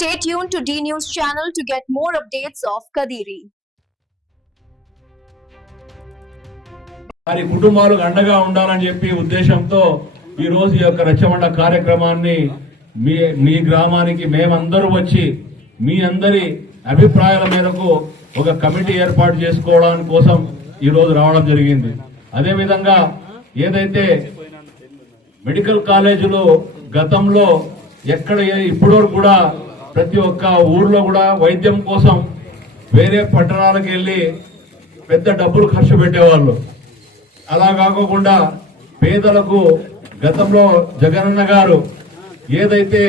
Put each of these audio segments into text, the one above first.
Stay tuned to D News channel to get more updates of Kadiri. వారి కుటుంబాలకు అండగా ఉండాలని చెప్పి ఉద్దేశంతో ఈ రోజు ఈ యొక్క రచ్చబండ కార్యక్రమాన్ని మీ గ్రామానికి మేమందరూ వచ్చి మీ అందరి అభిప్రాయాల మేరకు ఒక కమిటీ ఏర్పాటు చేసుకోవడం కోసం ఈ రోజు రావడం జరిగింది. అదే విధంగా ఏదైతే మెడికల్ కాలేజీలో గతంలో ఎక్కడ ఇప్పటివరకు కూడా ప్రతి ఒక్క ఊర్లో కూడా వైద్యం కోసం వేరే పట్టణాలకు వెళ్ళి పెద్ద డబ్బులు ఖర్చు పెట్టేవాళ్ళు. అలా కాకుండా పేదలకు గతంలో జగనన్న గారు ఏదైతే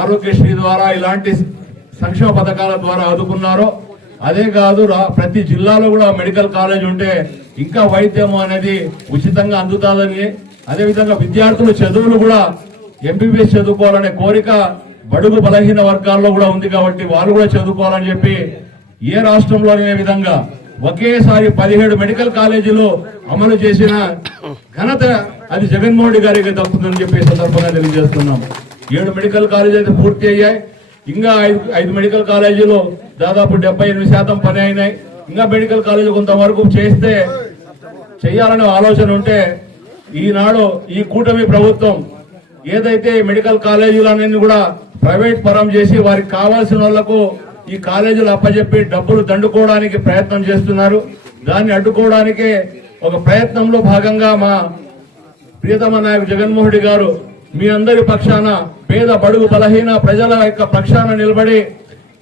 ఆరోగ్యశ్రీ ద్వారా ఇలాంటి సంక్షేమ పథకాల ద్వారా ఆదుకున్నారో అదే కాదు ప్రతి జిల్లాలో కూడా మెడికల్ కాలేజ్ ఉంటే ఇంకా వైద్యం అనేది ఉచితంగా అందుతుందని, అదేవిధంగా విద్యార్థుల చదువులు కూడా ఎంబీబీఎస్ చదువుకోవాలనే కోరిక బడుగు బలహీన వర్గాల్లో కూడా ఉంది కాబట్టి వాళ్ళు కూడా చదువుకోవాలని చెప్పి ఏ రాష్ట్రంలో లేని విధంగా ఒకేసారి 17 మెడికల్ కాలేజీలు అమలు చేసిన ఘనత అది జగన్మోహన్ రెడ్డి గారికి దక్కుతుందని చెప్పి సందర్భంగా తెలియజేస్తున్నాం. 7 మెడికల్ కాలేజీలు అయితే పూర్తి అయ్యాయి. ఇంకా 5 మెడికల్ కాలేజీలు దాదాపు 78% పని అయినాయి. ఇంకా మెడికల్ కాలేజీ కొంతవరకు చేస్తే చేయాలనే ఆలోచన ఉంటే ఈనాడు ఈ కూటమి ప్రభుత్వం ఏదైతే మెడికల్ కాలేజీలన్నీ కూడా ప్రైవేట్ పరం చేసి వారికి కావాల్సిన వాళ్లకు ఈ కాలేజీలు అప్పచెప్పి డబ్బులు దండుకోవడానికి ప్రయత్నం చేస్తున్నారు. దాన్ని అడ్డుకోవడానికే ఒక ప్రయత్నంలో భాగంగా మా ప్రియతమ నాయకుడు జగన్మోహన్ రెడ్డి గారు మీ అందరి పక్షాన పేద బడుగు బలహీన ప్రజల యొక్క పక్షాన నిలబడి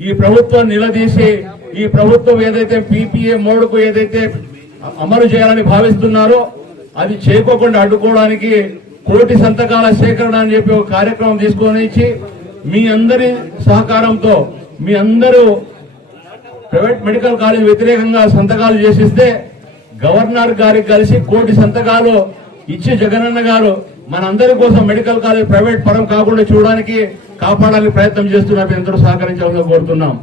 ఈ ప్రభుత్వం నిలదీసి ఈ ప్రభుత్వం ఏదైతే పీపీఏ మోడ్కు ఏదైతే అమలు చేయాలని భావిస్తున్నారో అది చేయకోకుండా అడ్డుకోవడానికి 1 కోటి సంతకాల సేకరణ అని చెప్పి ఒక కార్యక్రమం తీసుకొని ఇచ్చి మీ అందరి సహకారంతో మీ అందరూ ప్రైవేట్ మెడికల్ కాలేజ్ వ్యతిరేకంగా సంతకాలు చేసిస్తే గవర్నర్ గారికి కలిసి 1 కోటి సంతకాలు ఇచ్చి జగనన్న గారు మనందరి కోసం మెడికల్ కాలేజ్ ప్రైవేట్ పరం కాకుండా చూడడానికి కాపాడాలని ప్రయత్నం చేస్తున్నారు. ఎంతో సహకరించాలని కోరుతున్నాం.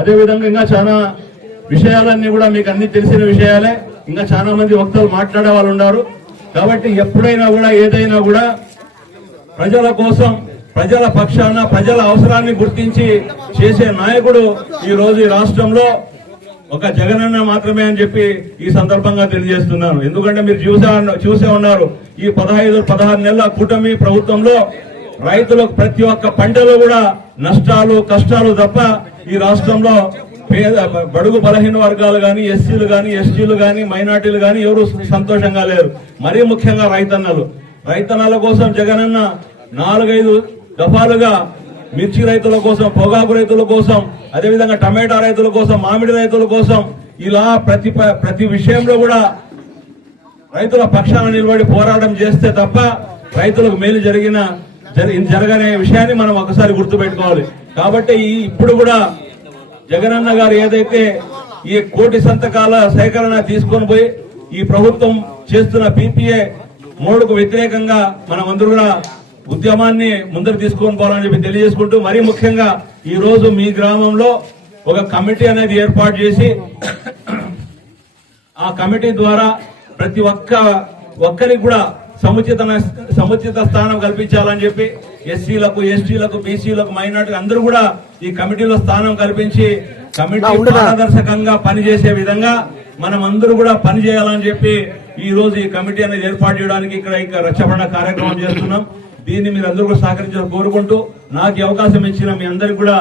అదేవిధంగా ఇంకా చాలా విషయాలన్నీ కూడా మీకు అన్ని తెలిసిన విషయాలే. ఇంకా చాలా మంది వక్తలు మాట్లాడే వాళ్ళు ఉన్నారు కాబట్టి ఎప్పుడైనా కూడా ఏదైనా కూడా ప్రజల కోసం ప్రజల పక్షాన ప్రజల అవసరాన్ని గుర్తించి చేసే నాయకుడు ఈ రోజు ఈ రాష్ట్రంలో ఒక జగనన్న మాత్రమే అని చెప్పి ఈ సందర్భంగా తెలియజేస్తున్నాను. ఎందుకంటే మీరు చూసే ఉన్నారు ఈ 15-16 నెలల కూటమి ప్రభుత్వంలో రైతులకు ప్రతి ఒక్క పంటలో కూడా నష్టాలు కష్టాలు తప్ప ఈ రాష్ట్రంలో బడుగు బలహీన వర్గాలు గాని ఎస్సీలు గాని ఎస్టీలు గాని మైనార్టీలు గాని ఎవరు సంతోషంగా లేరు. మరీ ముఖ్యంగా రైతన్నల కోసం జగనన్న 4-5 దఫాలుగా మిర్చి రైతుల కోసం, పొగాకు రైతుల కోసం, అదేవిధంగా టమాటా రైతుల కోసం, మామిడి రైతుల కోసం ఇలా ప్రతి విషయంలో కూడా రైతుల పక్షాన నిలబడి పోరాటం చేస్తే తప్ప రైతులకు మేలు జరగనే విషయాన్ని మనం ఒకసారి గుర్తుపెట్టుకోవాలి. కాబట్టి ఇప్పుడు కూడా జగనన్న గారు ఏదైతే ఈ 1 కోటి సంతకాల సేకరణ తీసుకొని పోయి ఈ ప్రభుత్వం చేస్తున్న పీపీఏ మోడ్కు వ్యతిరేకంగా మనమందరూ కూడా ఉద్యమాన్ని ముందరు తీసుకొని పోవాలని చెప్పి తెలియజేసుకుంటూ మరీ ముఖ్యంగా ఈ రోజు మీ గ్రామంలో ఒక కమిటీ అనేది ఏర్పాటు చేసి ఆ కమిటీ ద్వారా ప్రతి ఒక్కరికి కూడా సముచిత స్థానం కల్పించాలని చెప్పి ఎస్సీలకు ఎస్టీలకు బీసీలకు మైనార్టీలకు అందరూ కూడా ఈ కమిటీలో స్థానం కల్పించి కమిటీ పారదర్శకంగా పనిచేసే విధంగా మనం అందరూ కూడా పనిచేయాలని చెప్పి ఈ రోజు ఈ కమిటీ అనేది ఏర్పాటు చేయడానికి ఇక్కడ రచ్చబండ కార్యక్రమం చేస్తున్నాం. దీన్ని మీరు అందరూ కూడా సహకరించాలని కోరుకుంటూ నాకు అవకాశం ఇచ్చిన మీ అందరికి కూడా